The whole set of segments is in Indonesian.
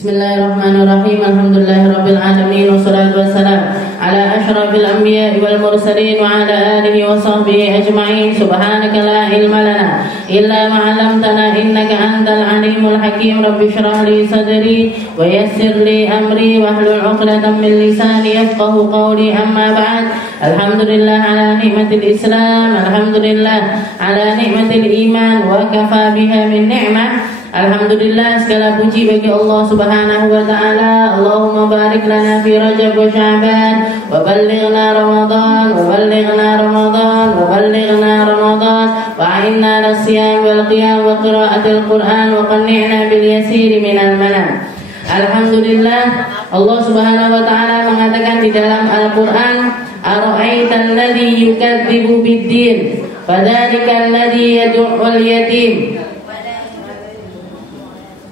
Bismillahirrahmanirrahim. Alhamdulillahirabbil alamin wassalatu wassalamu ala asyrafil anbiya'i wal mursalin wa ala alihi wa sahbihi ajma'in. Subhanaka la ilma lana illa ma 'allamtana innaka antal alimul hakim. Rabbi shrah li sadri wa yassir li amri wahlul 'uqdatam min lisani yafqahu qawli. Amma ba'd. Alhamdulillah ala ni'matil Islam, alhamdulillah ala ni'matil iman wa kafa biha min ni'mah. Alhamdulillah, segala puji bagi Allah Subhanahu wa taala. Allahumma barik lana fi Rajab wa Sya'ban wa ballighna Ramadan wa ballighna Ramadan wa ballighna Ramadan wa a'inna lis-siyam wal qiyam wa qira'atil Qur'an wa qanni'na bil yasiri minal manam. Alhamdulillah, Allah Subhanahu wa taala mengatakan di dalam Al-Qur'an, ara'aital ladzi yukadzibu bid-din fadzalikal ladzi yad'ul yatim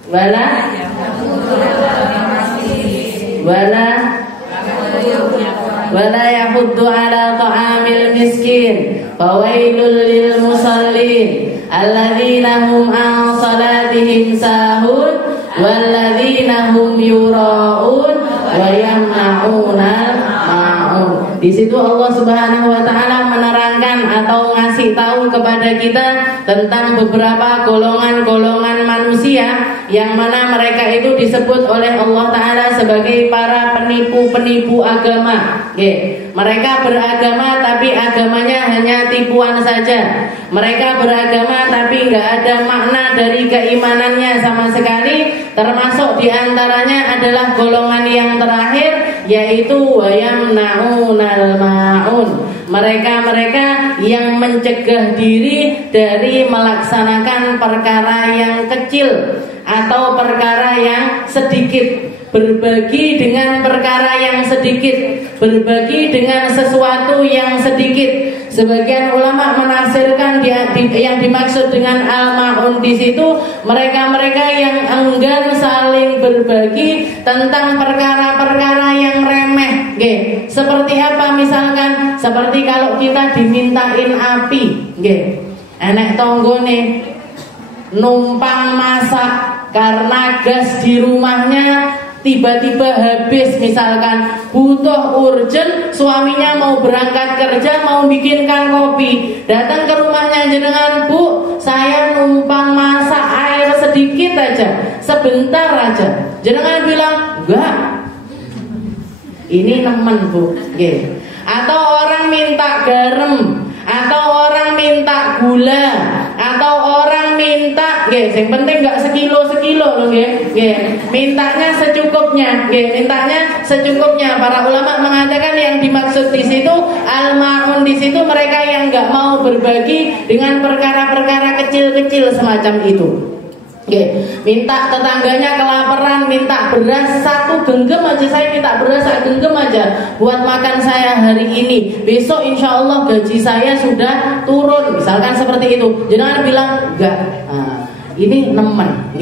wala yahuddu ala ta'amil miskin fawailul lil musallin alladzina hum an salatihim sahun walladzina hum yura'un wa yamna'una ma'un. Di situ Allah Subhanahu wa taala menerangkan atau ngasih tahu kepada kita tentang beberapa golongan-golongan manusia yang mana mereka itu disebut oleh Allah taala sebagai para penipu-penipu agama. Mereka beragama tapi agamanya hanya tipuan saja. Mereka beragama tapi enggak ada makna dari keimanannya sama sekali. Termasuk diantaranya adalah golongan yang terakhir, yaitu wayamnaunal ma'un. Mereka yang mencegah diri dari melaksanakan perkara yang kecil atau perkara yang sedikit, berbagi dengan perkara yang sedikit, berbagi dengan sesuatu yang sedikit. Sebagian ulama menafsirkan yang dimaksud dengan al-ma'un di situ mereka-mereka yang enggan saling berbagi tentang perkara-perkara yang remeh. Seperti apa misalkan? Seperti kalau kita dimintain api, enek tonggone numpang masak karena gas di rumahnya tiba-tiba habis, misalkan butuh urgent, suaminya mau berangkat kerja, mau bikinkan kopi, datang ke rumahnya jenengan, Bu, saya numpang masak air sedikit aja, sebentar aja. Jenengan bilang enggak, ini nemen, Bu. Atau orang minta garam, atau orang minta gula, atau orang minta, yang penting nggak sekilo loh, mintanya secukupnya, mintanya secukupnya. Para ulama mengatakan yang dimaksud di situ al-ma'un di situ mereka yang nggak mau berbagi dengan perkara-perkara kecil-kecil semacam itu. Minta tetangganya kelaparan, minta beras 1 genggam aja, saya minta beras 1 genggam aja buat makan saya hari ini. Besok insya Allah gaji saya sudah turun, misalkan seperti itu. Jangan bilang enggak. Ini nemen,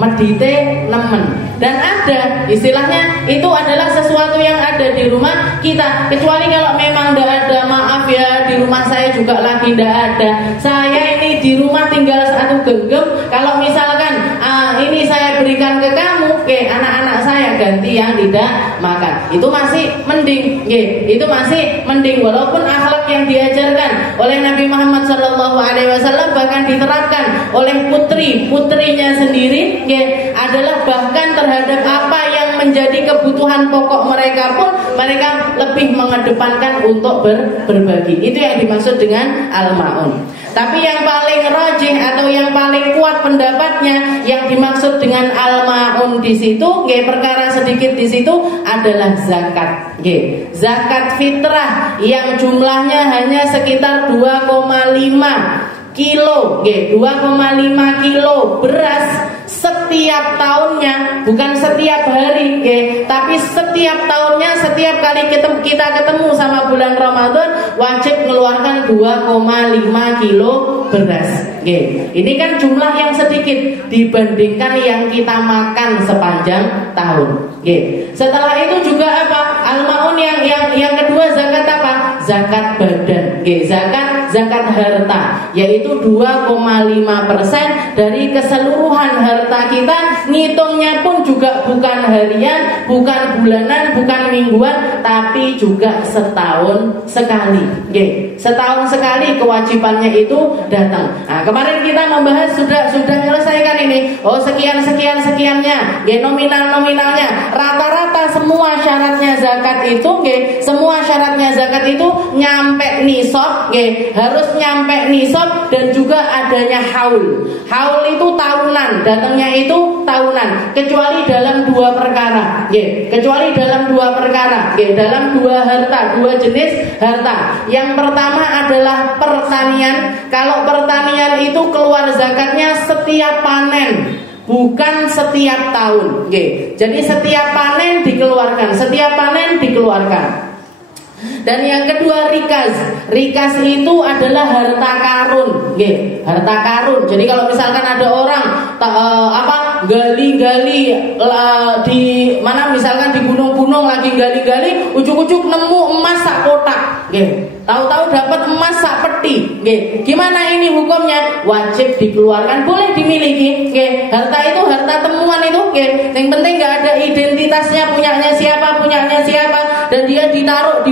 medite nemen. Dan ada istilahnya itu adalah sesuatu yang ada di rumah kita. Kecuali kalau memang tidak ada, maaf ya, di rumah saya juga lagi tidak ada. Saya ini di rumah tinggal 1 genggam. Kalau misalkan ini saya berikan ke kamu, anak-anak saya ganti yang tidak makan. Itu masih mending, itu masih mending. Walaupun akhlak yang diajarkan oleh Nabi Muhammad SAW bahkan diterapkan oleh putrinya sendiri, adalah bahkan terhadap apa yang menjadi kebutuhan pokok mereka pun mereka lebih mengedepankan untuk berbagi. Itu yang dimaksud dengan al-ma'un. Tapi yang paling rajih atau yang paling kuat pendapatnya yang dimaksud dengan al-ma'un di situ, perkara sedikit di situ adalah zakat. Zakat fitrah yang jumlahnya hanya sekitar 2,5 kilo, 2,5 kilo beras setiap tahunnya, bukan setiap hari, tapi setiap tahunnya, setiap kali kita ketemu sama bulan Ramadan wajib mengeluarkan 2,5 kilo beras. Ini kan jumlah yang sedikit dibandingkan yang kita makan sepanjang tahun. Setelah itu juga apa? Al-ma'un yang kedua zakat apa? Zakat badan. zakat harta, yaitu 2,5% dari keseluruhan harta kita. Ngitungnya pun juga bukan harian, bukan bulanan, bukan mingguan, tapi juga setahun sekali. Setahun sekali kewajibannya itu datang. Nah, kemarin kita membahas sudah menyelesaikan ini. Sekiannya, nominalnya, rata-rata semua syaratnya zakat itu, semua syaratnya zakat itu nyampe nisab, harus nyampe nisab, dan juga adanya haul. Haul itu tahunan, datangnya itu tahunan, kecuali dalam dua perkara, dalam dua harta, dua jenis harta. Yang pertama adalah pertanian. Kalau pertanian itu keluar zakatnya setiap panen, bukan setiap tahun. Jadi setiap panen dikeluarkan. Dan yang kedua rikas. Rikas itu adalah harta karun, harta karun. Jadi kalau misalkan ada orang gali-gali di mana, misalkan di gunung-gunung lagi gali-gali, ujuk-ujuk nemu emas sak kotak, tahu-tahu dapat emas sak peti, gimana ini hukumnya? Wajib dikeluarkan, boleh dimiliki, harta itu harta temuan itu, yang penting nggak ada identitasnya, punyanya siapa, dan dia ditaruh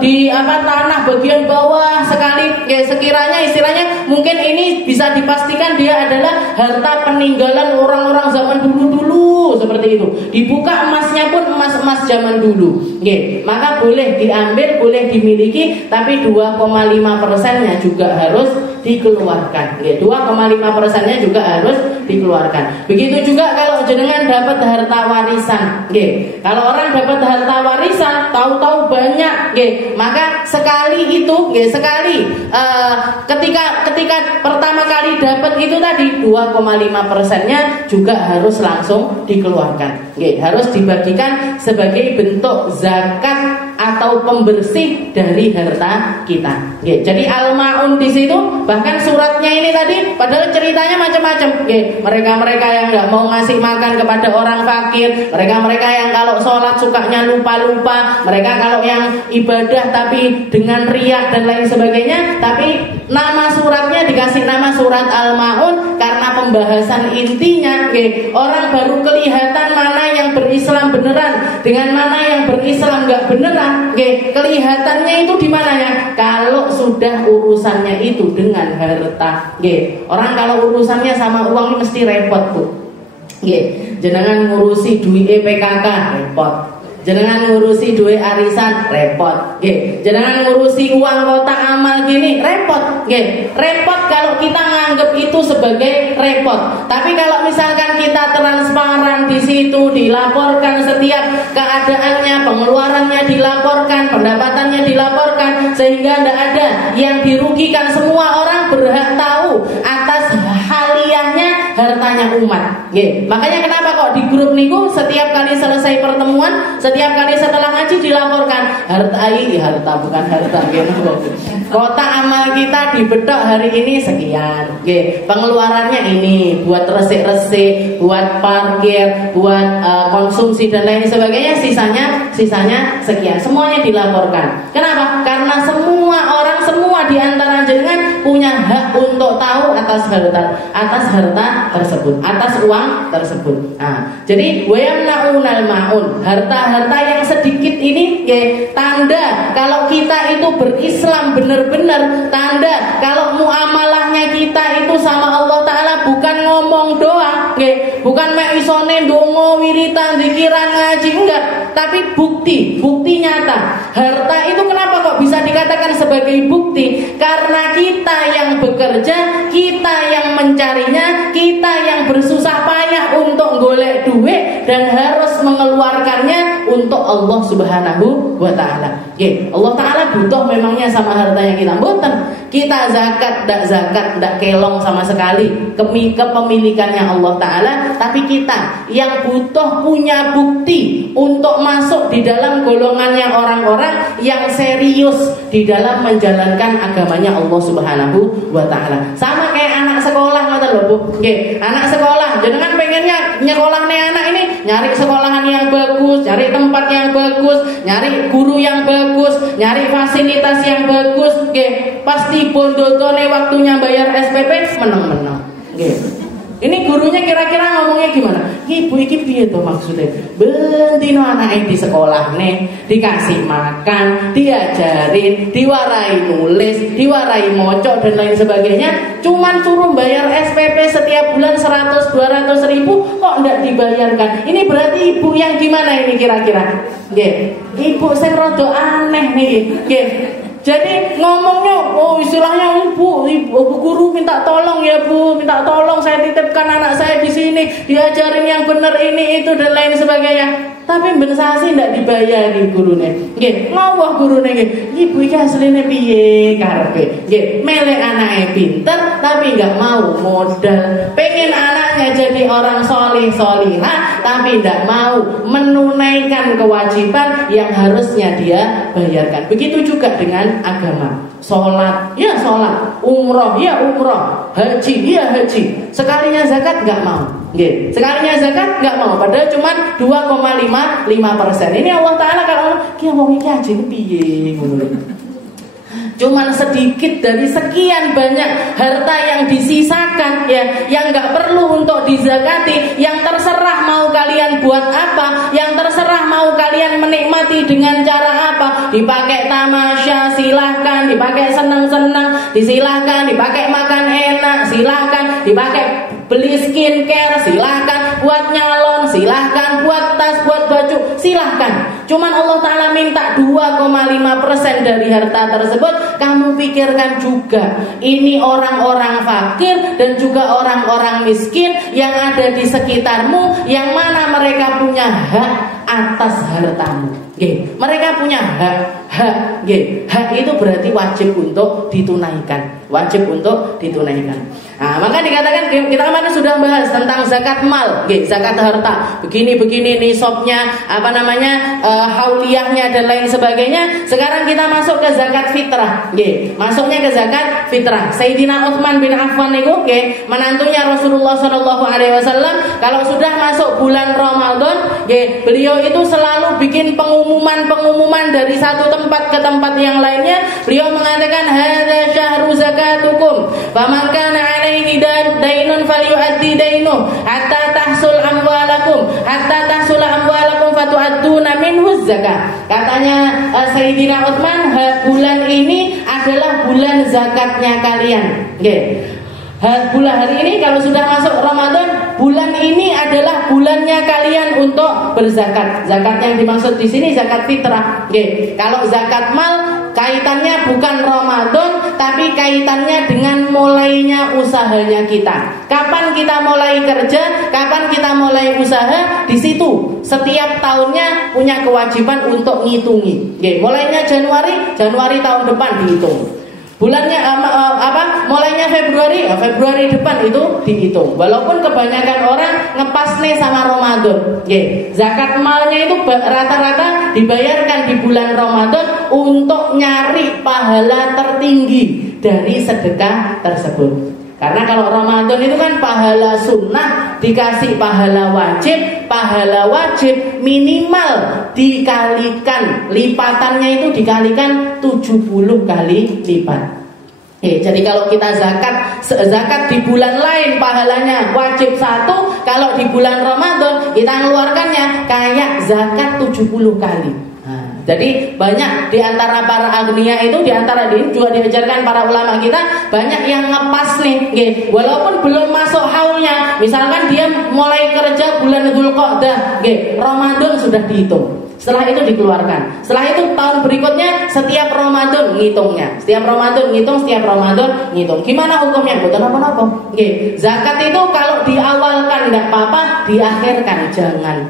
di tanah bagian bawah sekali, sekiranya istilahnya mungkin ini bisa dipastikan dia adalah harta peninggalan orang-orang zaman dulu seperti itu. Dibuka emasnya pun emas zaman dulu, maka boleh diambil, boleh dimiliki, tapi 2,5%-nya juga harus dikeluarkan. 2,5%-nya juga harus dikeluarkan. Begitu juga kalau jenengan dapat harta warisan. Kalau orang dapat harta warisan, tahu-tahu banyak, maka sekali itu, ketika pertama kali dapat itu tadi 2,5%-nya juga harus langsung dikeluarkan. Harus dibagikan sebagai bentuk zakat atau pembersih dari harta kita. Jadi al-maun di situ, bahkan suratnya ini tadi, padahal ceritanya macam-macam. Mereka yang nggak mau ngasih makan kepada orang fakir, mereka yang kalau sholat sukanya lupa-lupa, mereka kalau yang ibadah tapi dengan riak dan lain sebagainya. Tapi nama suratnya dikasih nama surat al-maun karena pembahasan intinya, orang baru kelihatan mana yang berislam beneran dengan mana yang berislam nggak beneran. Kelihatannya itu di mananya? Kalau sudah urusannya itu dengan harta. Orang kalau urusannya sama uang ini mesti repot, Bu. Jenengan ngurusi duit PKK repot. Jenengan ngurusi duit arisan repot. Jenengan ngurusi uang kotak amal gini repot. Repot kalau kita nganggap itu sebagai repot. Tapi kalau misalkan kita transparan di situ, dilaporkan setiap keadaannya, pengeluarannya dilaporkan, pendapatannya dilaporkan, sehingga tidak ada yang dirugikan, semua orang berhak tahu atas haliyahnya hartanya umat. Makanya kenapa kok di grup niku setiap kali selesai pertemuan, setiap kali setelah ngaji dilaporkan harta bukan harta, kota amal kita dibetok hari ini sekian, pengeluarannya ini buat resik-resik, buat parkir, buat konsumsi dan lain sebagainya, sisanya sekian, semuanya dilaporkan. Kenapa? Karena semua di antara jenengan punya hak untuk tahu atas harta tersebut, atas uang tersebut. Jadi wayamnaunal maun, harta yang sedikit ini, tanda kalau kita itu berislam benar-benar, tanda kalau muamalahnya kita itu sama Allah Ta'ala bukan ngomong doang, bukan mek isone ndonga wiritan zikiran ngaji, enggak, tapi bukti nyata. Harta itu kenapa kok bisa dikatakan sebagai bukti? Karena kita yang bekerja, kita yang mencarinya, kita yang bersusah payah untuk golek duit dan harus mengeluarkannya untuk Allah Subhanahu wa Ta'ala. Allah Ta'ala butuh memangnya sama hartanya kita? Mboten. Kita zakat, ndak kelong sama sekali kepemilikannya Allah Ta'ala, tapi kita yang butuh punya bukti untuk masuk di dalam golongannya orang-orang yang serius di dalam menjalankan agamanya Allah Subhanahu wa Ta'ala. Sama kayak anak sekolah, ngoten lho Bu. Nggih, anak sekolah jenengan pengennya nyekolahne anak ini nyari sekolahan yang bagus, nyari tempat yang bagus, nyari guru yang bagus, nyari fasilitas yang bagus, nggih. Pasti bondotone waktunya bayar SPP meneng-meneng. Nggih. Ini gurunya kira-kira ngomongnya gimana? Ibu iki piye to maksudnya? Bentino anake di sekolah nih, dikasih makan, diajarin, diwarai nulis, diwarai mocok dan lain sebagainya. Cuman suruh bayar SPP setiap bulan 100-200 ribu kok ndak dibayarkan. Ini berarti ibu yang gimana ini kira-kira? Nggih. Ibu sing rada aneh nih. Nggih. Jadi ngomongnya, oh istilahnya Bu guru minta tolong ya Bu, minta tolong saya titipkan anak saya di sini, diajarin yang benar ini itu dan lain sebagainya. Tapi ben sasi ndak dibayari gurune. Nggih, ngawah gurune nggih. Ibu iki asline piye karepe? Nggih, melek anake pinter tapi enggak mau modal. Pengen anaknya jadi orang solih solihah tapi enggak mau menunaikan kewajiban yang harusnya dia bayarkan. Begitu juga dengan agama. Sholat, ya sholat. Umroh, ya umroh. Haji, ya haji. Sekalinya zakat enggak mau. Nggih, sekalinya zakat enggak mau, padahal cuma 2,55%. Ini Allah Taala kalau ki wong iki ajine piye ngono. Cuman sedikit dari sekian banyak harta yang disisakan ya, yang enggak perlu untuk dizakati, yang terserah mau kalian buat apa, yang terserah mau kalian menikmati dengan cara apa, dipakai tamasya silahkan, dipakai senang-senang disilahkan, dipakai makan enak silahkan, dipakai beli skincare silahkan, buat nyalon silahkan, buat tas, buat baju silahkan. Cuman Allah Ta'ala minta 2,5% dari harta tersebut. Kamu pikirkan juga, ini orang-orang fakir dan juga orang-orang miskin yang ada di sekitarmu, yang mana mereka punya hak atas hartamu. Nggih, mereka punya hak. Nggih, hak itu berarti wajib untuk ditunaikan. Wajib untuk ditunaikan. Nah, maka dikatakan kita kemarin sudah bahas tentang zakat mal, zakat harta. Begini nisabnya, hauliyahnya dan lain sebagainya. Sekarang kita masuk ke zakat fitrah. Masuknya ke zakat fitrah. Sayyidina Utsman bin Affan niku menantunya Rasulullah SAW, kalau sudah masuk bulan Ramadan, beliau itu selalu bikin pengumuman dari satu tempat ke tempat yang lainnya. Beliau mengatakan hadza syahru zakatukum faman kana alaihi dainun falyu'addi dainuh hatta tahsul amwalakum fatu'adduna minhu zakah. Katanya Sayyidina Utsman, bulan ini adalah bulan zakatnya kalian. Bulan hari ini kalau sudah masuk Ramadan, bulan ini adalah bulannya kalian untuk berzakat. Zakat yang dimaksud di sini zakat fitrah. Kalau zakat mal kaitannya bukan Ramadan, tapi kaitannya dengan mulainya usahanya kita. Kapan kita mulai kerja, kapan kita mulai usaha, di situ setiap tahunnya punya kewajiban untuk ngitungi. Mulainya Januari tahun depan dihitung. Bulannya mulainya Februari depan itu dihitung. Walaupun kebanyakan orang ngepas nih sama Ramadan. Zakat malnya itu rata-rata dibayarkan di bulan Ramadan untuk nyari pahala tertinggi dari sedekah tersebut. Karena kalau Ramadan itu kan pahala sunnah dikasih pahala wajib minimal dikalikan, lipatannya itu dikalikan 70 kali lipat. Jadi kalau kita zakat di bulan lain pahalanya wajib 1, kalau di bulan Ramadan kita mengeluarkannya kayak zakat 70 kali. Jadi banyak di antara para agniya itu, di antara ini juga diajarkan para ulama kita, banyak yang ngepas nih, walaupun belum masuk haulnya. Misalkan dia mulai kerja bulan Dzulqa'dah, Ramadan sudah dihitung. Setelah itu dikeluarkan. Setelah itu tahun berikutnya setiap Ramadan ngitungnya. Setiap Ramadan ngitung. Gimana hukumnya? Betul apa-apa. Zakat itu kalau diawalkan enggak apa-apa, diakhirkan jangan.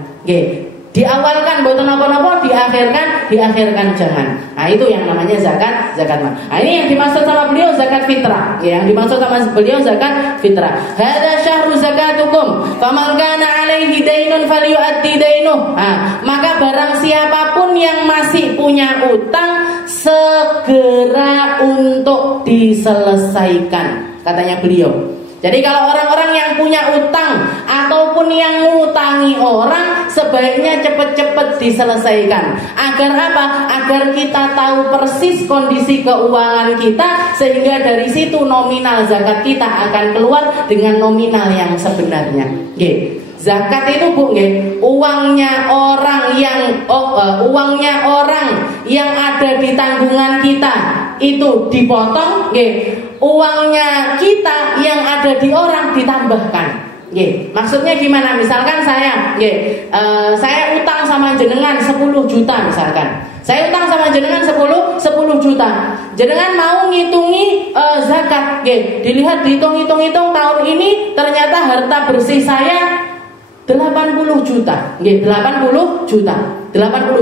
Diawalkan boten napa-napa, diakhirkan jangan. Nah, itu yang namanya zakat mal. Nah, ini yang dimaksud sama beliau zakat fitrah. Yang dimaksud sama beliau zakat fitrah. Hadza syahru zakatukum, faman kana alaihi dainun falyu'addi dainuh. Maka barang siapapun yang masih punya utang, segera untuk diselesaikan. Katanya beliau, Jadi kalau orang-orang yang punya utang ataupun yang ngutangi orang, sebaiknya cepat-cepat diselesaikan. Agar apa? Agar kita tahu persis kondisi keuangan kita, sehingga dari situ nominal zakat kita akan keluar dengan nominal yang sebenarnya. Zakat itu Bu, uangnya orang yang ada di tanggungan kita itu dipotong, uangnya kita yang ada di orang ditambahkan. Maksudnya gimana? Misalkan saya utang sama jenengan 10 juta misalkan. Saya utang sama jenengan 10 juta. Jenengan mau ngitungi zakat, dilihat dihitung tahun ini ternyata harta bersih saya 80 juta. 80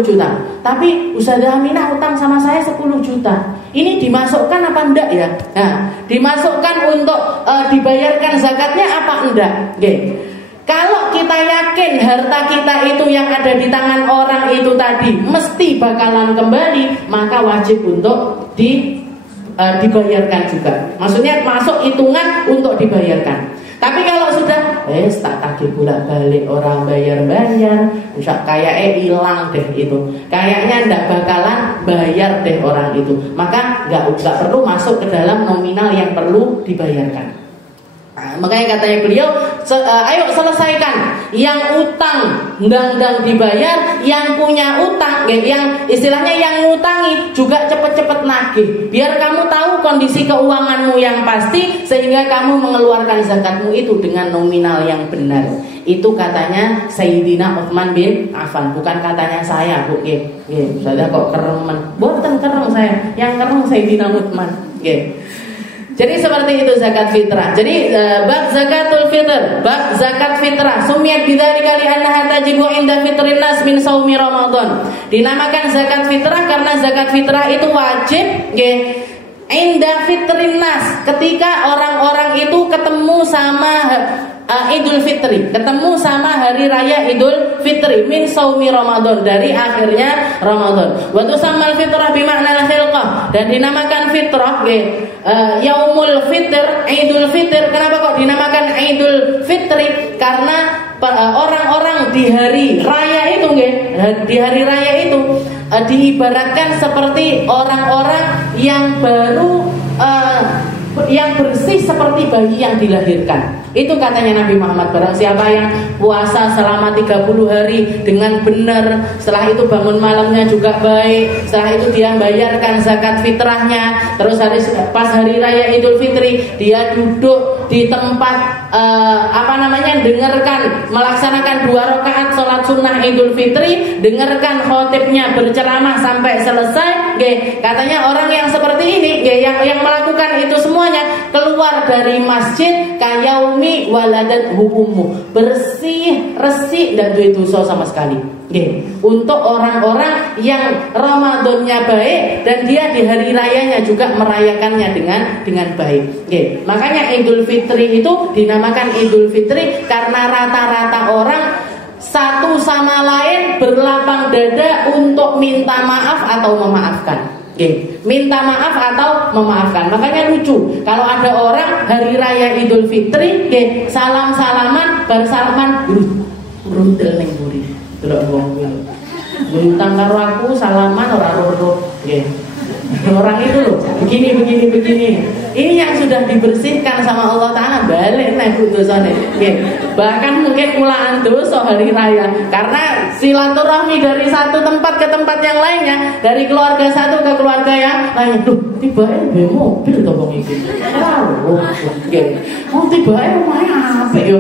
juta. Tapi Ustazah Aminah utang sama saya 10 juta. Ini dimasukkan apa enggak ya? Nah, dimasukkan untuk dibayarkan zakatnya apa enggak? Kalau kita yakin harta kita itu yang ada di tangan orang itu tadi mesti bakalan kembali, maka wajib untuk dibayarkan juga. Maksudnya masuk hitungan untuk dibayarkan. Tapi kalau sudah tak tagih bolak-balik orang bayar-bayar, kayaknya hilang deh itu, kayaknya ndak bakalan bayar deh orang itu, maka nggak perlu masuk ke dalam nominal yang perlu dibayarkan. Makanya katanya beliau, ayo selesaikan yang utang ndang dibayar, yang punya utang, yang istilahnya yang ngutangi juga cepet-cepet nagih, biar kamu tahu kondisi keuanganmu yang pasti, sehingga kamu mengeluarkan zakatmu itu dengan nominal yang benar. Itu katanya Sayyidina Utsman bin Affan, bukan katanya saya, Bu. Saya kok keremen, boten kereng saya, yang kereng Sayyidina Utsman. Jadi seperti itu zakat fitrah. Jadi bab zakatul fitr, bab zakat fitrah. Sumiyat bidzalika li'annaha tajibu 'inda fitrin nas min shaumi Ramadan. Dinamakan zakat fitrah karena zakat fitrah itu wajib, inda fitrin nas, ketika orang-orang itu ketemu sama Idul Fitri, ketemu sama hari raya Idul Fitri min shaumi Ramadan, dari akhirnya Ramadan. Wa tusammal fitrah bima'na al-khilqah, dan dinamakan fitrah yaumul fitr, Idul Fitr. Kenapa kok dinamakan Idul Fitri? Karena orang-orang di hari raya itu, di hari raya itu diibaratkan seperti orang-orang yang baru yang bersih seperti bayi yang dilahirkan. Itu katanya Nabi Muhammad, barang siapa yang puasa selama 30 hari dengan benar, setelah itu bangun malamnya juga baik, setelah itu dia bayarkan zakat fitrahnya, terus pas hari raya Idul Fitri dia duduk di tempat dengarkan, melaksanakan 2 rakaat sholat sunnah Idul Fitri, dengarkan khotibnya berceramah sampai selesai, katanya orang yang seperti ini, yang melakukan itu semuanya, keluar dari masjid kayaumi waladat hukummu, bersih, resik, dan duit dosa sama sekali. Untuk orang-orang yang Ramadannya baik dan dia di hari rayanya juga merayakannya dengan baik. Makanya Idul Fitri itu dinamakan Idul Fitri karena rata-rata orang satu sama lain berlapang dada untuk minta maaf atau memaafkan. Minta maaf atau memaafkan. Makanya lucu kalau ada orang hari raya Idul Fitri, salam-salaman, bersalaman bruntel ning mburi. Delok wong kuwi. Ngutang karo aku salaman ora rodo. Orang itu loh, begini. Ini yang sudah dibersihkan sama Allah Ta'ala, balik nih dosane. Bahkan mungkin mulaan dosa hari raya, karena silaturahmi dari satu tempat ke tempat yang lainnya, dari keluarga satu ke keluarga yang lain. Duh, tiba-tiba mobil tolong iki. Tiba-tiba rumahnya apa ya?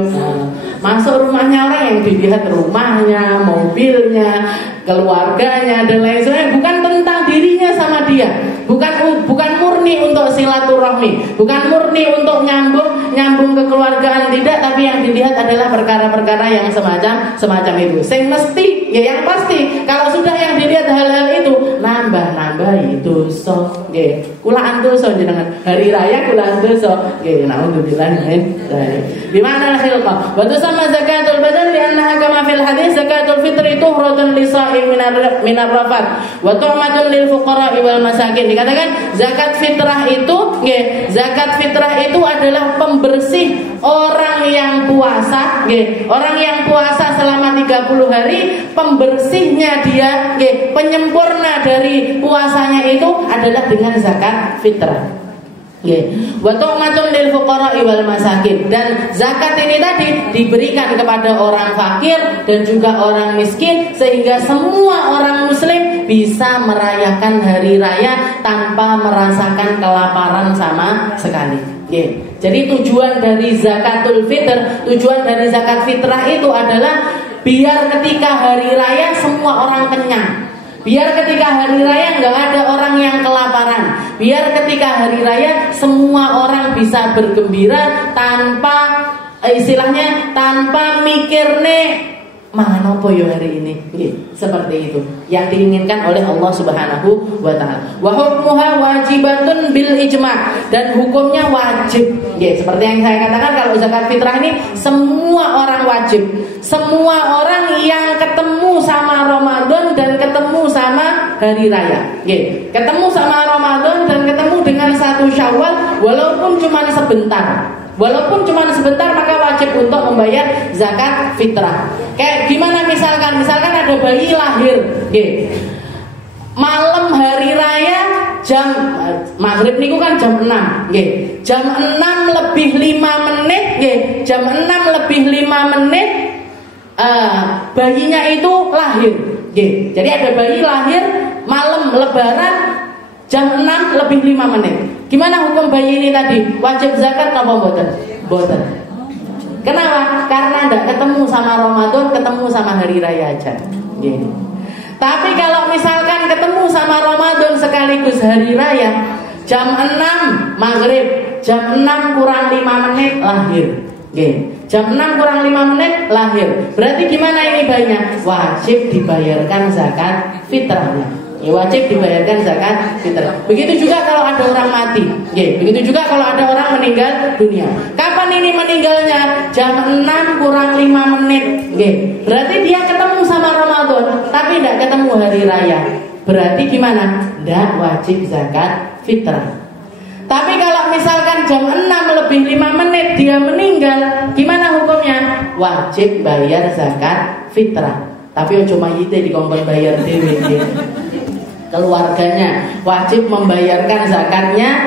Masuk rumahnya orang yang dilihat rumahnya, mobilnya, keluarganya, dan lain sebagainya, bukan tentang dirinya sama dia, bukan murni untuk silaturahmi, bukan murni untuk nyambung kekeluargaan, tidak, tapi yang dilihat adalah perkara-perkara yang semacam itu. Yang pasti kalau sudah yang dilihat hal-hal itu nambah itu andosa, nggih. Kula andosa jenengan. Hari raya kula andosa. Nggih, naudzubillah min dzalik. Bi ma'na al-khilqah. Wa tusamma zakatul badan li'annaha kama fil hadis zakatul fitri tuhratun lisa'im minar rafat wa tu'matun lil fuqara'i wal masakin. Dikatakan zakat fitrah itu, nggih, zakat fitrah itu adalah pembersih orang yang puasa, nggih. Orang yang puasa selama 30 hari, pembersihnya dia, nggih, penyempurna dari puasanya itu adalah dengan zakat fitrah. Wa tu'matun lil fuqara'i wal masakin. Dan zakat ini tadi diberikan kepada orang fakir dan juga orang miskin, sehingga semua orang muslim bisa merayakan hari raya tanpa merasakan kelaparan sama sekali. Jadi tujuan dari zakatul fitr, tujuan dari zakat fitrah itu adalah biar ketika hari raya semua orang kenyang. Biar ketika hari raya nggak ada orang yang kelaparan. Biar ketika hari raya semua orang bisa bergembira tanpa istilahnya tanpa mikir nih mangan apa yo hari ini. Seperti itu yang diinginkan oleh Allah Subhanahu wa taala. Wa hukmuha wajibatun bil ijma', dan hukumnya wajib. Seperti yang saya katakan, kalau zakat fitrah ini semua orang wajib. Semua orang yang ketemu sama Ramadan dan ketemu sama hari raya. Ketemu sama Ramadan dan ketemu dengan 1 Syawal walaupun cuma sebentar. Walaupun cuma sebentar, maka wajib untuk membayar zakat fitrah. Kayak gimana misalkan ada bayi lahir, malam hari raya jam maghrib niku kan jam 6, jam 6 lebih 5 menit, jam 6 lebih 5 menit bayinya itu lahir. Jadi ada bayi lahir malam lebaran jam 6 lebih 5 menit. Gimana hukum bayi ini tadi? Wajib zakat apa mboten? Mboten. Kenapa? Karena tidak ketemu sama Ramadan, ketemu sama hari raya aja. Tapi kalau misalkan ketemu sama Ramadan sekaligus hari raya, jam 6 maghrib, jam 6 kurang 5 menit lahir. Jam 6 kurang 5 menit lahir. Berarti gimana ini bayinya? Wajib dibayarkan zakat fitrahnya. Wajib dibayarkan zakat fitrah. Begitu juga kalau ada orang mati. Begitu juga kalau ada orang meninggal dunia. Kapan ini meninggalnya? Jam 6 kurang 5 menit. Berarti dia ketemu sama Ramadan, tapi tidak ketemu hari raya. Berarti gimana? Tidak wajib zakat fitrah. Tapi kalau misalkan jam 6 lebih 5 menit dia meninggal, gimana hukumnya? Wajib bayar zakat fitrah. Tapi cuma mayite dikongkon bayar dewe. Keluarganya wajib membayarkan zakatnya.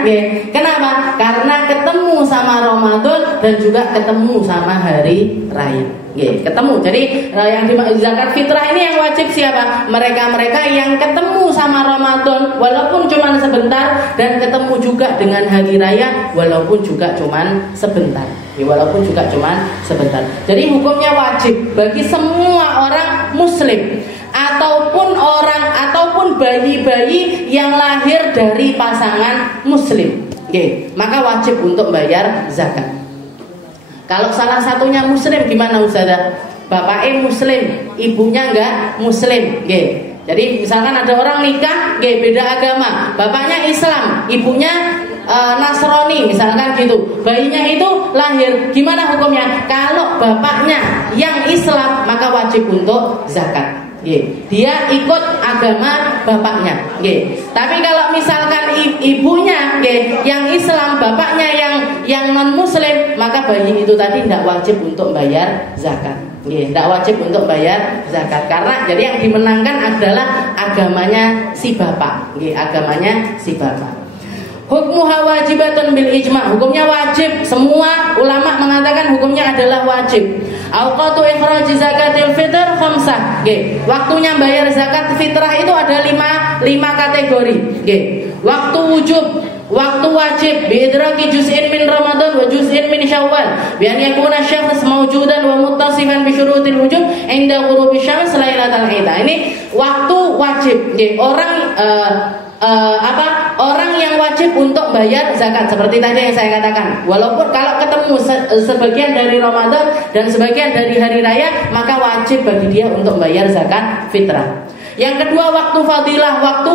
Kenapa? Karena ketemu sama Ramadan dan juga ketemu sama hari raya. Ketemu. Jadi yang zakat fitrah ini yang wajib siapa? Mereka-mereka yang ketemu sama Ramadan walaupun cuma sebentar, dan ketemu juga dengan hari raya walaupun juga cuma sebentar. Walaupun juga cuma sebentar. Jadi hukumnya wajib bagi semua orang muslim, ataupun bayi-bayi yang lahir dari pasangan muslim. Maka wajib untuk bayar zakat. Kalau salah satunya muslim gimana Ustazah? Bapaknya muslim, ibunya enggak muslim. Jadi misalkan ada orang nikah, beda agama, bapaknya Islam, ibunya Nasrani misalkan gitu. Bayinya itu lahir, gimana hukumnya? Kalau bapaknya yang Islam, maka wajib untuk zakat. Dia ikut agama bapaknya. Tapi kalau misalkan ibunya yang Islam, bapaknya yang non muslim, maka bayi itu tadi tidak wajib untuk bayar zakat. Tidak wajib untuk bayar zakat, karena jadi yang dimenangkan adalah agamanya si bapak. Agamanya si bapak. Hukmuha wajibatun bil ijma', hukumnya wajib. Semua ulama mengatakan hukumnya adalah wajib. Awqatu ikhraj zakatil fitr khamsah. Waktunya bayar zakat fitrah itu ada 5 kategori. Waktu wujub, waktu wajib biidraki juz'in min Ramadan wa juz'in min Syawal, bi an yakuna syakhs mawjudan wa muttasifan bi syurutil wujub inda ghurubi syams lailatal id. Ini waktu wajib. Orang yang wajib untuk bayar zakat, seperti tadi yang saya katakan. Walaupun kalau ketemu sebagian dari Ramadan dan sebagian dari hari raya, maka wajib bagi dia untuk bayar zakat fitrah. Yang kedua waktu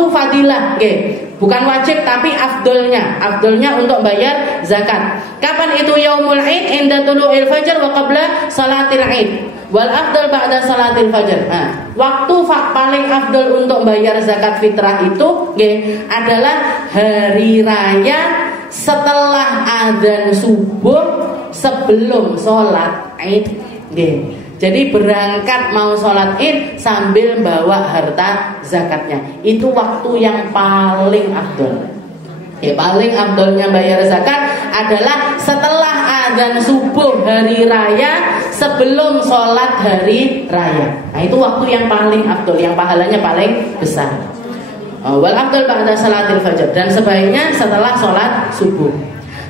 fadilah nggih. Bukan wajib tapi afdolnya untuk bayar zakat. Kapan itu? Yaumul Id inda tulu'il fajr wa qabla salatil Id. Wal afdal ba'da salatil fajr. Nah, waktu paling afdal untuk bayar zakat fitrah itu nggih adalah hari raya setelah azan subuh sebelum sholat Id nggih. Jadi berangkat mau sholat Id sambil bawa harta zakatnya. Itu waktu yang paling afdol. Ya, paling afdolnya bayar zakat adalah setelah azan subuh hari raya sebelum sholat hari raya. Nah, itu waktu yang paling afdol, yang pahalanya paling besar. Wal afdal ba'da salatil fajr, dan sebaiknya setelah sholat subuh.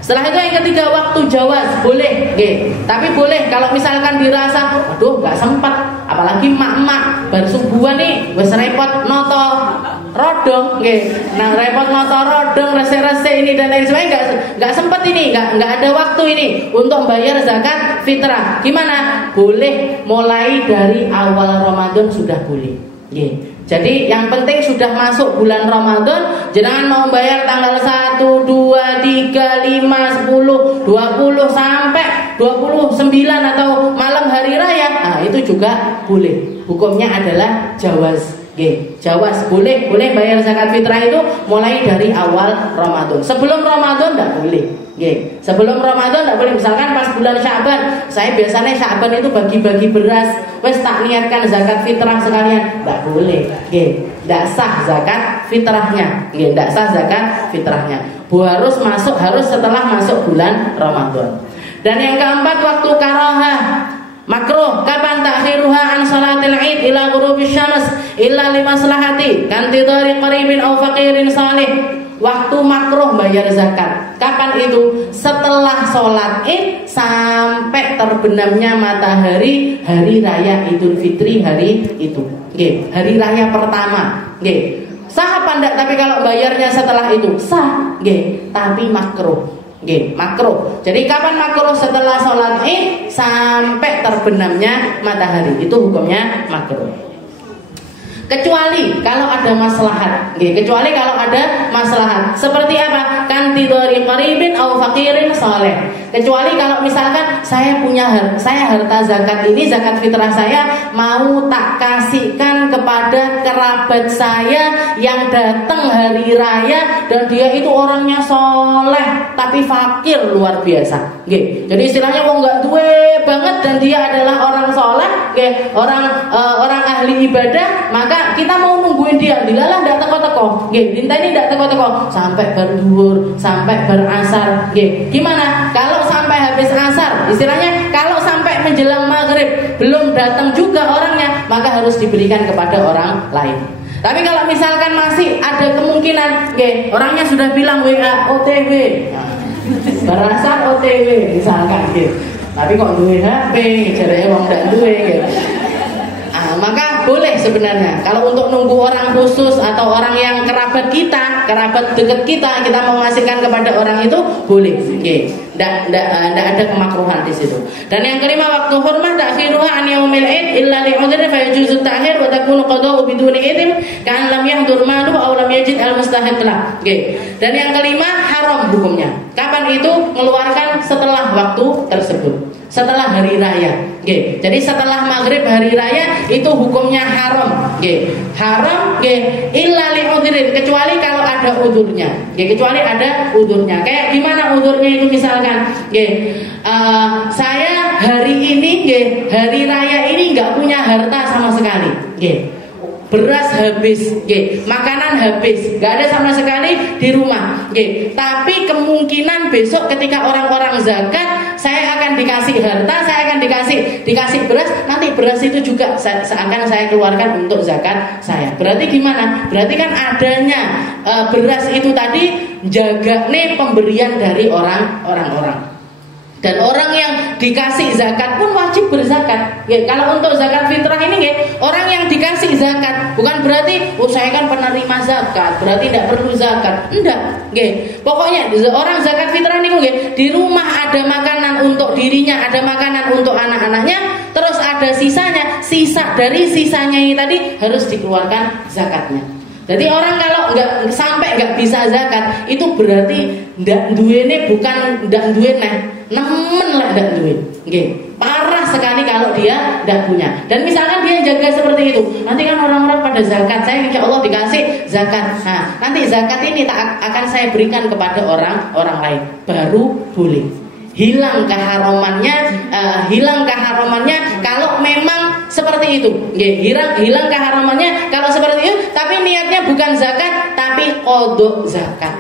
Setelah itu yang ketiga waktu jawaz, boleh, tapi boleh kalau misalkan dirasa, aduh nggak sempat, apalagi mak-mak baru subuhan nih, wes repot noto rodong, nah repot noto rodong, rese-rese ini dan lain sebagainya, nggak sempat ini, nggak ada waktu ini untuk bayar zakat fitrah. Gimana? Boleh mulai dari awal Ramadan sudah boleh, Jadi yang penting sudah masuk bulan Ramadan, jangan mau bayar tanggal 1, 2, 3, 5, 10, 20 sampai 29 atau malam hari raya. Nah, itu juga boleh. Hukumnya adalah jawaz. Jawaz boleh bayar zakat fitrah itu mulai dari awal Ramadan. Sebelum Ramadan tidak boleh. Sebelum Ramadan tidak boleh. Misalkan pas bulan Sya'ban, saya biasanya Sya'ban itu bagi-bagi beras, wes tak niatkan zakat fitrah sekalian, tidak boleh. Tidak sah zakat fitrahnya. Tidak sah zakat fitrahnya. Harus setelah masuk bulan Ramadan. Dan yang keempat waktu karahah. Makruh, kapan takhiruha an salatil Id ila ghurubis syams illa limaslahati kantidari qaribin aw faqirin salih. Waktu makruh bayar zakat. Kapan itu? Setelah sholat Id sampai terbenamnya matahari hari raya Idul Fitri hari itu. Hari raya pertama. Sah apa enggak? Tapi kalau bayarnya setelah itu sah, tapi makruh. Makruh. Jadi kapan makruh? Setelah sholat Id sampai terbenamnya matahari. Itu hukumnya makruh. Kecuali kalau ada maslahat. Seperti apa? Kan tidori qaribin au faqirin saleh. Kecuali kalau misalkan saya harta zakat ini, zakat fitrah saya mau tak kasihkan kepada kerabat saya yang datang hari raya dan dia itu orangnya soleh tapi fakir luar biasa. Jadi istilahnya wong nggak duwe banget dan dia adalah orang soleh, orang ahli ibadah, maka kita mau nungguin dia, dilalah ndak teko-teko, dinteni ndak teko-teko sampai berduhur, sampai berasar. Gimana? Kalau sampai habis asar, istilahnya kalau sampai menjelang maghrib belum datang juga orangnya, maka harus diberikan kepada orang lain. Tapi kalau misalkan masih ada kemungkinan, orangnya sudah bilang WA OTW, berasar OTW misalkan, tapi kok duwe HP, jarene wong ndak duwe, maka boleh sebenarnya. Kalau untuk nunggu orang khusus atau orang yang kerabat dekat kita mau ngasihkan kepada orang itu boleh. Tidak ada kemakruhan di situ. Dan yang kelima waktu hurmah takhiruha an yaumil id illa li udhrin fa yajuzu ta'khir wa takunu qada'u biduni idin kan lam yahdur malu aw lam yajid al mustahiq lah. Dan yang kelima haram hukumnya. Kapan itu? Mengeluarkan setelah waktu tersebut. Setelah hari raya. Jadi setelah maghrib hari raya itu hukumnya haram. Haram illa li udhrin, kecuali kalau ada udurnya. Kecuali ada udurnya. Kayak gimana udurnya itu? Misalkan saya hari ini hari raya ini nggak punya harta sama sekali. Beras habis, makanan habis, nggak ada sama sekali di rumah. Tapi kemungkinan besok ketika orang-orang zakat, saya akan dikasih harta, saya akan dikasih beras. Nanti beras itu juga akan saya keluarkan untuk zakat saya. Berarti gimana? Berarti kan adanya beras itu tadi jaga nih pemberian dari orang-orang. Dan orang yang dikasih zakat pun wajib berzakat. Kalau untuk zakat fitrah ini, orang yang dikasih zakat bukan berarti saya kan penerima zakat, berarti tidak perlu zakat. Enggak. Pokoknya orang zakat fitrah ini di rumah ada makanan untuk dirinya, ada makanan untuk anak-anaknya, terus ada sisanya, dari sisanya ini tadi harus dikeluarkan zakatnya. Jadi orang kalau nggak bisa zakat, itu berarti ndak duwene bukan ndak duwene, nemen lah ndak duwe. Nggih, parah sekali kalau dia ndak punya. Dan misalkan dia jaga seperti itu, nanti kan orang-orang pada zakat, saya insya Allah dikasih zakat. Nah, nanti zakat ini akan saya berikan kepada orang lain, baru boleh. Hilang keharamannya kalau memang seperti itu. Hilang keharamannya kalau seperti itu, tapi niatnya bukan zakat tapi qodok zakat.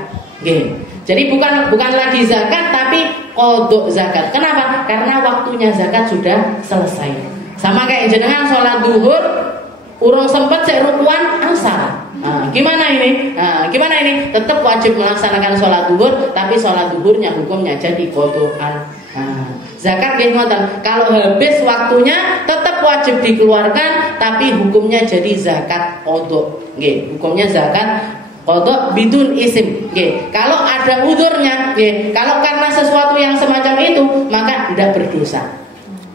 Jadi bukan lagi zakat tapi qodok zakat. Kenapa? Karena waktunya zakat sudah selesai. Sama kayak jenengan sholat duhur urung sempet sik rukuan asar. Gimana ini? Tetap wajib melaksanakan sholat duhur, tapi sholat duhurnya hukumnya jadi qodokan. Zakat nggih ngoten. Kalau habis waktunya tetap wajib dikeluarkan, tapi hukumnya jadi zakat qodok. Nggih, hukumnya zakat qodok bidun isim. Nggih. Kalau ada udurnya, nggih. Kalau karena sesuatu yang semacam itu, maka tidak berdosa.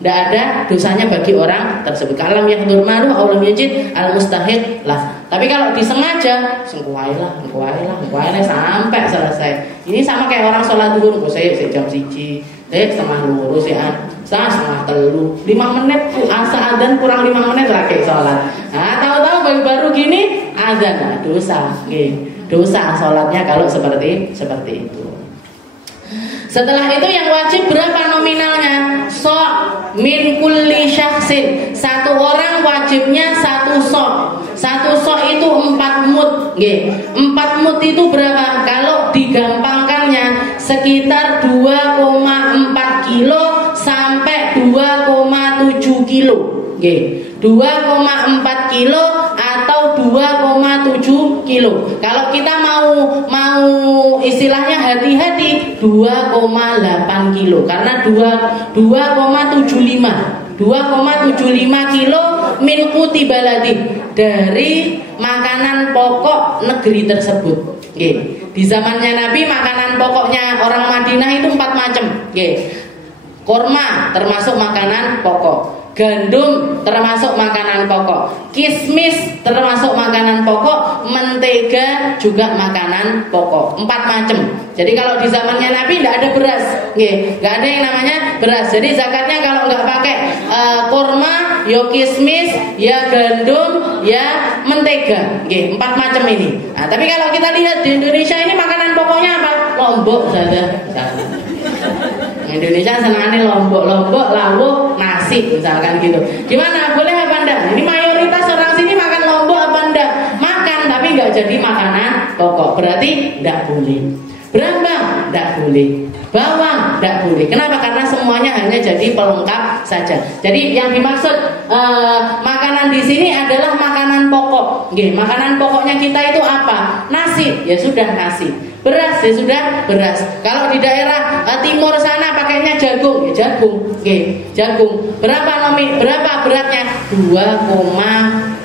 Tidak ada dosanya bagi orang tersebut. Kalam yang durmaru aulam yajid al mustahiq lah. Tapi kalau disengaja, sengkuailah sampai selesai. Ini sama kayak orang sholat duhur, saya jam 1, setengah 2, setengah 3, 5 menit asa adzan kurang 5 menit lagi sholat. Tahu-tahu baru gini adzan, dosa. Dosa sholatnya kalau seperti itu. Setelah itu yang wajib berapa nominalnya? Sok min kulli syakhsin. Satu orang wajibnya 1 sok. 1 sok itu 4 mud. 4 mud itu berapa? Kalau digampangkannya sekitar 2,4 kilo sampai 2,7 kilo. 2,4 kilo atau 2,7 kilo. Kalau kita mau istilahnya hati-hati 2,8 kilo karena 2,75 kilo min quti baladi dari makanan pokok negeri tersebut. Di zamannya Nabi makanan pokoknya orang Madinah itu 4 macam. Korma termasuk makanan pokok, gandum termasuk makanan pokok, kismis termasuk makanan pokok, mentega juga makanan pokok. 4 macam. Jadi kalau di zamannya Nabi tidak ada beras, nggak ada yang namanya beras. Jadi zakatnya kalau nggak pakai kurma, ya kismis, ya gandum, ya mentega, 4 macam ini. Nah, tapi kalau kita lihat di Indonesia ini makanan pokoknya apa? Lombok saja. Indonesia senangannya lombok, lawuh, nasi misalkan gitu. Gimana? Boleh apa enggak? Ini mayoritas orang sini makan lombok apa enggak? Makan, tapi enggak jadi makanan pokok. Berarti enggak boleh. Berambang enggak boleh. Bawang enggak boleh. Kenapa? Karena semuanya hanya jadi pelengkap saja. Jadi yang dimaksud makanan di sini adalah makanan pokok. Makanan pokoknya kita itu apa? Nasi, ya sudah nasi. Beras, ya sudah beras. Kalau di daerah timur sana pakainya jagung, ya jagung. Jagung. Berapa beratnya? 2,8,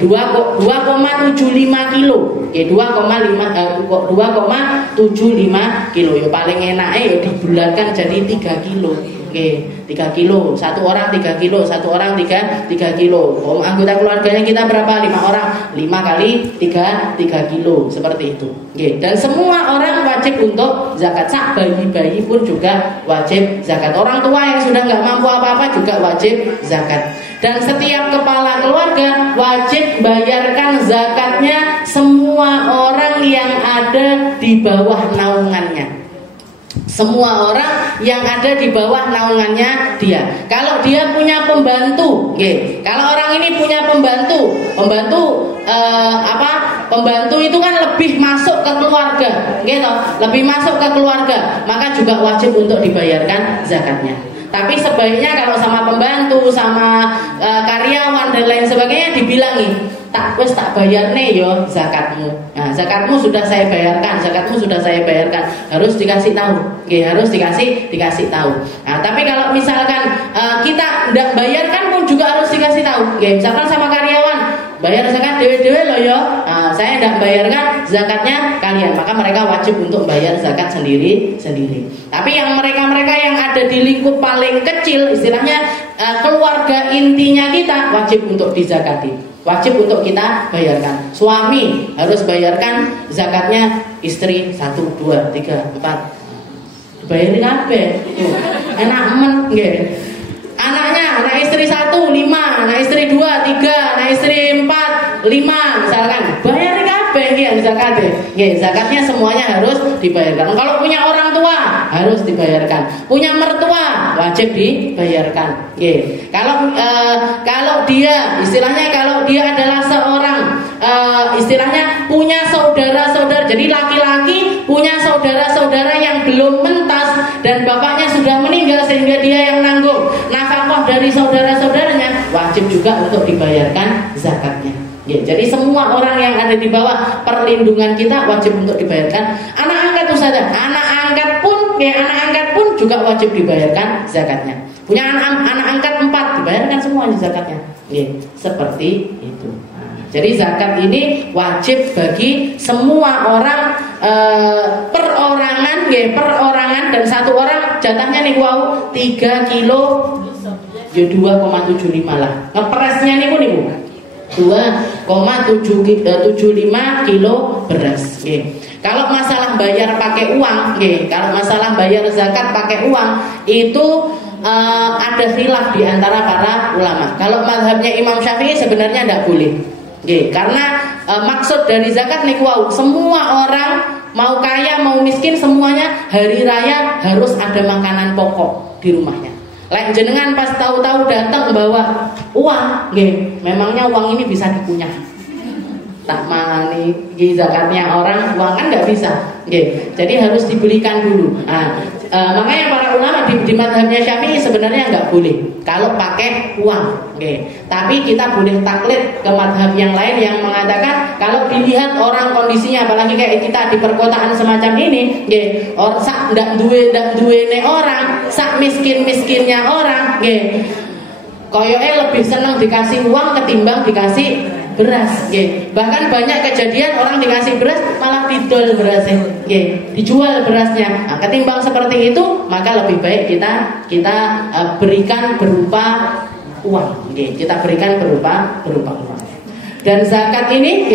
2,75 kilo. 2,75 kilo. Ya paling enaknya ya dibulatkan jadi 3 kilo. 3 kilo, 1 orang 3 kilo, 1 orang 3 kilo. Anggota keluarganya kita berapa? 5 orang, 5 kali 3 kilo, seperti itu. Dan semua orang wajib untuk zakat. Bayi-bayi pun juga wajib zakat. Orang tua yang sudah nggak mampu apa-apa juga wajib zakat. Dan setiap kepala keluarga wajib bayarkan zakatnya semua orang yang ada di bawah naungannya. Semua orang yang ada di bawah naungannya dia. Kalau dia punya pembantu, kalau orang ini punya pembantu itu kan lebih masuk ke keluarga, lebih masuk ke keluarga, maka juga wajib untuk dibayarkan zakatnya. Tapi sebaiknya kalau sama pembantu, sama karyawan dan lain sebagainya dibilangi, tak bayar nih yo zakatmu. Nah, zakatmu sudah saya bayarkan, harus dikasih tahu. Harus dikasih tahu. Nah, tapi kalau misalkan kita tidak bayarkan pun juga harus dikasih tahu. Misalkan sama karyawan, bayar zakat dewe-dewe loh ya. Nah, saya tidak bayarkan zakatnya kalian, maka mereka wajib untuk bayar zakat sendiri-sendiri. Tapi yang mereka-mereka yang ada di lingkup paling kecil, istilahnya keluarga intinya kita, wajib untuk dizakati, wajib untuk kita bayarkan. Suami harus bayarkan zakatnya istri 1, 2, 3, 4. Bayarin apa? Enak men nggih. Anaknya, anak istri 1, 5, anak istri 2, 3, anak istri 4, 5 misalkan. Bayarin kabeh iki yang zakat. Nggih, zakatnya semuanya harus dibayarkan. Kalau punya orang tua harus dibayarkan. Punya mertua wajib dibayarkan. Nggih. Kalau dia istilahnya kalau dia adalah seorang istilahnya punya saudara-saudara, jadi laki-laki punya saudara-saudara yang belum mentas dan bapaknya sudah meninggal sehingga dia yang nanggung nafkah dari saudara-saudaranya, wajib juga untuk dibayarkan zakatnya. Ya, jadi semua orang yang ada di bawah perlindungan kita wajib untuk dibayarkan. Anak angkat Ustazah, anak angkat pun juga wajib dibayarkan zakatnya. Punya anak angkat 4 dibayarkan semuanya zakatnya. Ya, seperti itu. Jadi zakat ini wajib bagi semua orang perorangan, dan satu orang jatahnya nih 3 kilo, ya 2,75 lah. Ngepresnya nih Bu. 2,75 kilo beras. Kalau masalah bayar pakai uang, kalau masalah bayar zakat pakai uang itu ada khilaf di antara para ulama. Kalau mazhabnya Imam Syafi'i sebenarnya tidak boleh. Karena maksud dari zakat niku semua orang mau kaya mau miskin semuanya hari raya harus ada makanan pokok di rumahnya. Lek jenengan pas tahu-tahu datang bawa uang, memangnya uang ini bisa dikunyah? Tak mani zakatnya orang uang kan nggak bisa. Jadi harus dibelikan dulu. Makanya para ulama di madhabnya Syafi'i sebenarnya nggak boleh kalau pakai uang. Tapi kita boleh taklid ke madhab yang lain yang mengatakan kalau dilihat orang kondisinya, apalagi kayak kita di perkotaan semacam ini, orang sak ndak duwe ne orang, sak miskinnya orang, koyoke lebih senang dikasih uang ketimbang dikasih beras. Bahkan banyak kejadian orang dikasih beras malah didol berasnya, dijual berasnya. Ketimbang seperti itu, maka lebih baik kita berikan berupa uang. Kita berikan berupa uang. Dan zakat ini,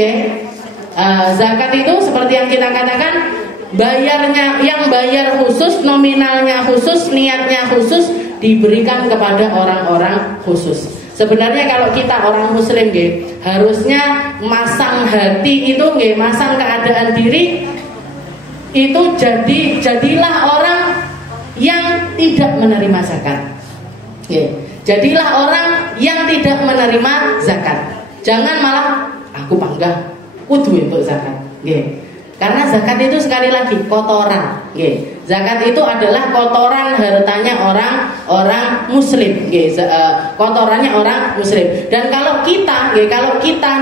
zakat itu seperti yang kita katakan, bayarnya yang bayar khusus, nominalnya khusus, niatnya khusus, diberikan kepada orang-orang khusus. Sebenarnya kalau kita orang muslim harusnya masang hati itu masang keadaan diri itu jadilah orang yang tidak menerima zakat. Jadilah orang yang tidak menerima zakat. Jangan malah aku bangga kudu untuk zakat. Karena zakat itu sekali lagi kotoran. Zakat itu adalah kotoran hartanya orang muslim. Kotorannya orang muslim. Dan kalau kita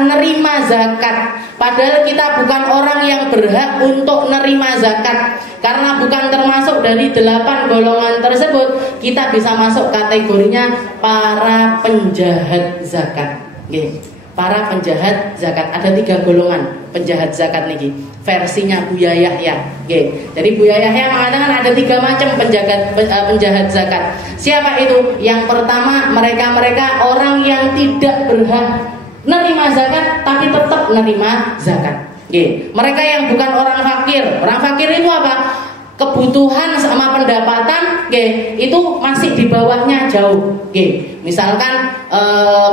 nerima zakat, padahal kita bukan orang yang berhak untuk nerima zakat, karena bukan termasuk dari 8 golongan tersebut, kita bisa masuk kategorinya para penjahat zakat. Para penjahat zakat, ada 3 golongan penjahat zakat niki. Versinya Buya Yahya. Jadi Buya Yahya mengatakan ada 3 macam penjahat zakat. Siapa itu? Yang pertama, mereka orang yang tidak berhak nerima zakat tapi tetap nerima zakat. Mereka yang bukan orang fakir. Orang fakir itu apa? Kebutuhan sama pendapatan itu masih di bawahnya jauh. Misalkan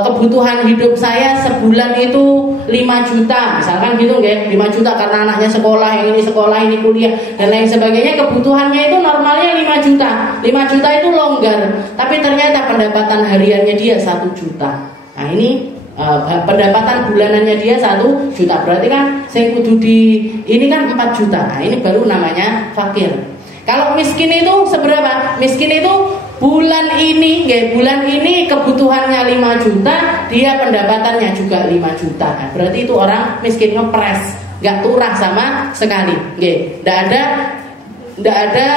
kebutuhan hidup saya sebulan itu 5 juta misalkan gitu, 5 juta karena anaknya sekolah, yang ini sekolah, ini kuliah dan lain sebagainya. Kebutuhannya itu normalnya 5 juta. 5 juta itu longgar, tapi ternyata pendapatan hariannya dia 1 juta. Nah ini pendapatan bulanannya dia 1 juta, berarti kan saya kudu ini kan 4 juta. Nah ini baru namanya fakir. Kalau miskin itu seberapa? Miskin itu bulan ini kebutuhannya 5 juta, dia pendapatannya juga 5 juta. Nah, berarti itu orang miskin, ngepres, nggak turah sama sekali. Nggak ada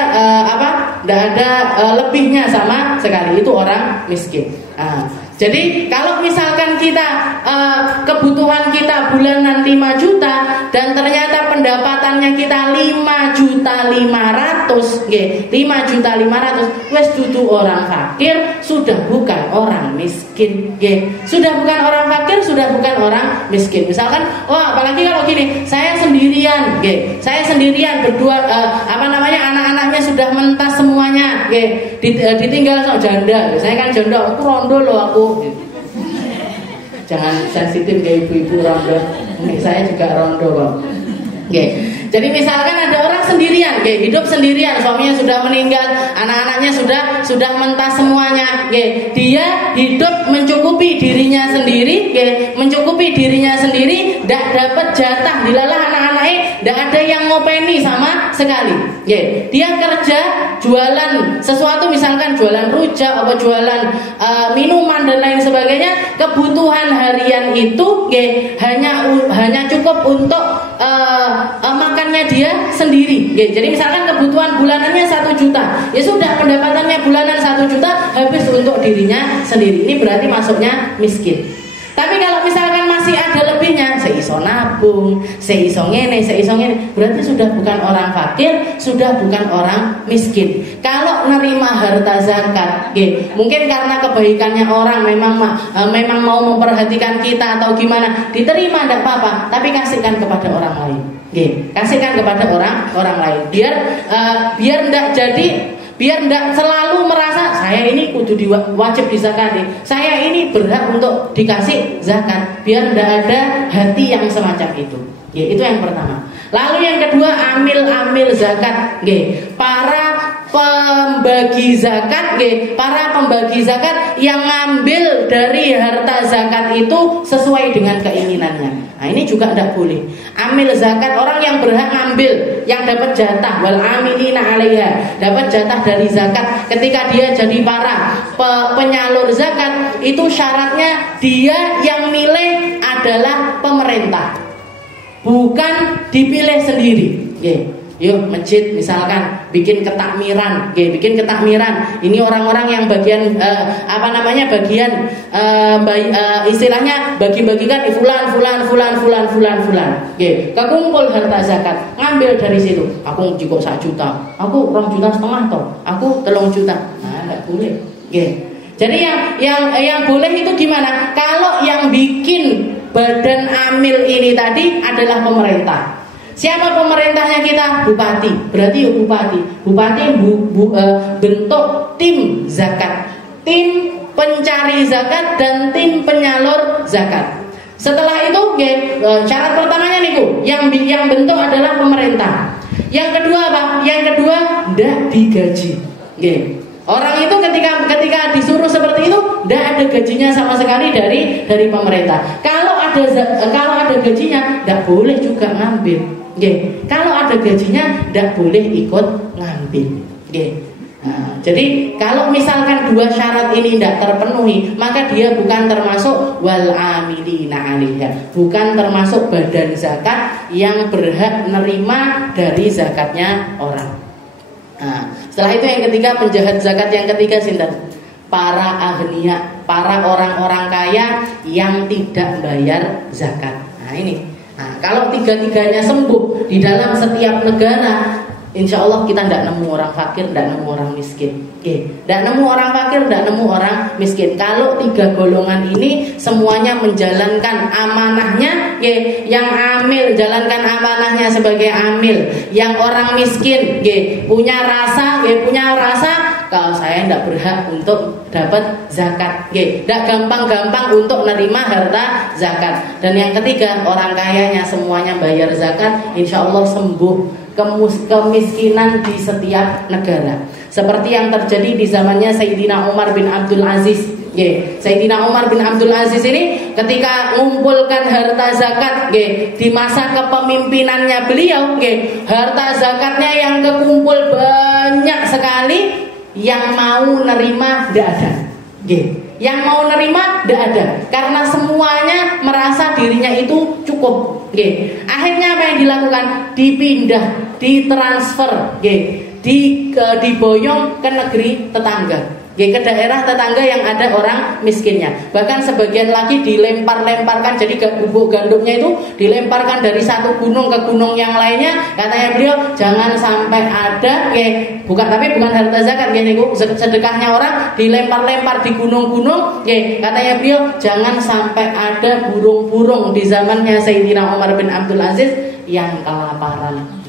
lebihnya sama sekali. Itu orang miskin. Jadi kalau misalkan kita kebutuhan kita bulanan 5 juta dan ternyata pendapatannya kita 5.500.000, nggih, 5.500.000, wis dudu orang fakir, sudah bukan orang miskin, nggih. Sudah bukan orang fakir, sudah bukan orang miskin. Misalkan, wah, apalagi kalau gini, saya sendirian, nggih. Saya sendirian berdua, anak-anaknya sudah mentas semuanya, nggih. Ditinggal sama janda. Saya kan janda, aku rondo loh aku. Jangan sensitif kayak ibu-ibu rondo. Saya juga rondo kok. Jadi misalkan ada orang sendirian, hidup sendirian, suaminya sudah meninggal, anak-anaknya sudah mentas semuanya, dia hidup mencukupi dirinya sendiri, tidak dapat jatah, dilalah anak-anaknya, tidak ada yang ngopeni sama sekali. Dia kerja jualan sesuatu, misalkan jualan rujak atau jualan minuman dan lain sebagainya, kebutuhan harian itu hanya cukup untuk makannya dia sendiri. Jadi misalkan kebutuhan bulanannya 1 juta, ya sudah, pendapatannya bulanan 1 juta habis untuk dirinya sendiri. Ini berarti masuknya miskin. Tapi kalau misalkan masih ada lebihnya, seiso nabung, seiso ngene, berarti sudah bukan orang fakir, sudah bukan orang miskin. Kalau nerima harta zakat, mungkin karena kebaikannya orang, memang mau memperhatikan kita atau gimana, diterima tidak apa-apa, tapi kasihkan kepada orang lain. Kasihkan kepada orang lain, biar tidak selalu merasa saya ini kudu wajib dizakati, saya ini berhak untuk dikasih zakat. Biar tidak ada hati yang semacam itu. Itu yang pertama. Lalu yang kedua, amil zakat, para pembagi zakat, para pembagi zakat yang ngambil dari harta zakat itu sesuai dengan keinginannya. Nah, ini juga tidak boleh. Amil zakat, orang yang berhak ngambil, yang dapat jatah, wal amilina 'alaiha, dapat jatah dari zakat. Ketika dia jadi para penyalur zakat, itu syaratnya dia yang milih adalah pemerintah, bukan dipilih sendiri. Yuk masjid misalkan bikin ketakmiran, ini orang-orang yang bagian istilahnya bagi-bagikan fulan. Kekumpul harta zakat, ngambil dari situ. Aku cukup 1 juta, aku 2,5 juta toh, aku 3 juta. Nah, enggak boleh. Jadi yang boleh itu gimana? Kalau yang bikin badan amil ini tadi adalah pemerintah. Siapa pemerintahnya kita? Bupati. Berarti bupati. Bupati bentuk tim zakat, tim pencari zakat dan tim penyalur zakat. Setelah itu, syarat pertamanya niku, yang bentuk adalah pemerintah. Yang kedua apa? Yang kedua, ndak digaji. Orang itu ketika disuruh seperti itu, tidak ada gajinya sama sekali dari pemerintah. Kalau ada gajinya, tidak boleh juga ngambil. Kalau ada gajinya, tidak boleh ikut ngambil. Nah, jadi kalau misalkan 2 syarat ini tidak terpenuhi, maka dia bukan termasuk wal amilina 'alaiha, bukan termasuk badan zakat yang berhak nerima dari zakatnya orang. Nah, setelah itu yang ketiga, penjahat zakat yang ketiga sinten? Para ahliya, para orang-orang kaya yang tidak bayar zakat. Nah ini. Nah, kalau tiga-tiganya sembuh di dalam setiap negara, insya Allah kita tidak nemu orang fakir, tidak nemu orang miskin. Tidak nemu orang fakir, tidak nemu orang miskin. Kalau 3 golongan ini semuanya menjalankan amanahnya, yang amil jalankan amanahnya sebagai amil, yang orang miskin punya rasa, kalau saya tidak berhak untuk dapat zakat, tidak gampang-gampang untuk nerima harta zakat. Dan yang ketiga, orang kayanya semuanya bayar zakat, insya Allah sembuh kemiskinan di setiap negara. Seperti yang terjadi di zamannya Sayyidina Umar bin Abdul Aziz. Sayyidina Umar bin Abdul Aziz ini ketika mengumpulkan harta zakat di masa kepemimpinannya beliau, harta zakatnya yang kekumpul banyak sekali, yang mau nerima tidak ada. Yang mau nerima tidak ada, karena semuanya merasa dirinya itu cukup. Akhirnya apa yang dilakukan? Dipindah, ditransfer, diboyong ke negeri tetangga. ke daerah tetangga yang ada orang miskinnya. Bahkan sebagian lagi dilempar-lemparkan, jadi bubuk gandumnya itu dilemparkan dari satu gunung ke gunung yang lainnya. Katanya beliau jangan sampai ada bukan harta zakat sedekahnya orang dilempar-lempar di gunung-gunung. Katanya beliau jangan sampai ada burung-burung di zamannya Sayyidina Umar bin Abdul Aziz yang kelaparan.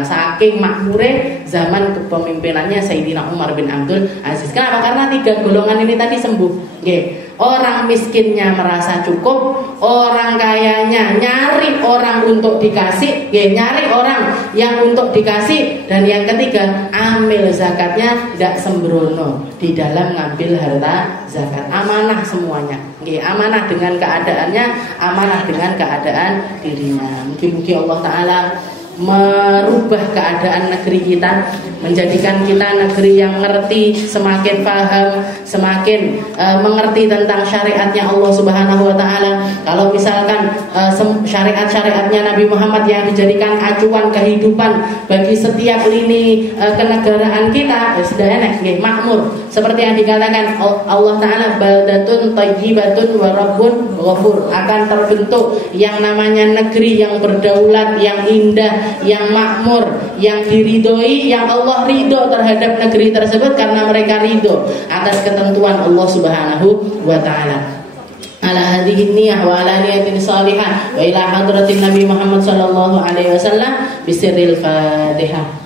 Saking makmure zaman kepemimpinannya Sayyidina Umar bin Abdul Aziz. Kenapa? Karena 3 golongan ini tadi sembuh. Orang miskinnya merasa cukup, orang kayanya nyari orang untuk dikasih, nyari orang yang untuk dikasih, dan yang ketiga amil zakatnya tidak sembrono di dalam ngambil harta zakat. Amanah semuanya. Amanah dengan keadaannya, amanah dengan keadaan dirinya. Mungkin Allah Ta'ala merubah keadaan negeri kita, menjadikan kita negeri yang ngerti, semakin paham, semakin mengerti tentang syariatnya Allah Subhanahu wa Ta'ala. Kalau misalkan syariat-syariatnya Nabi Muhammad yang dijadikan acuan kehidupan bagi setiap lini kenegaraan kita, sudah enak, makmur. Seperti yang dikatakan Allah Ta'ala, baldatun thayyibatun wa rabbun ghafur, akan terbentuk yang namanya negeri yang berdaulat, yang indah, yang makmur, yang diridhoi, yang Allah ridho terhadap negeri tersebut karena mereka ridho atas ketentuan Allah Subhanahu wa Ta'ala. Ala hadhihi niyyah wa ala niyatin salihah wa ila hadratin Nabi Muhammad sallallahu alaihi wasallam bisirril Fatihah.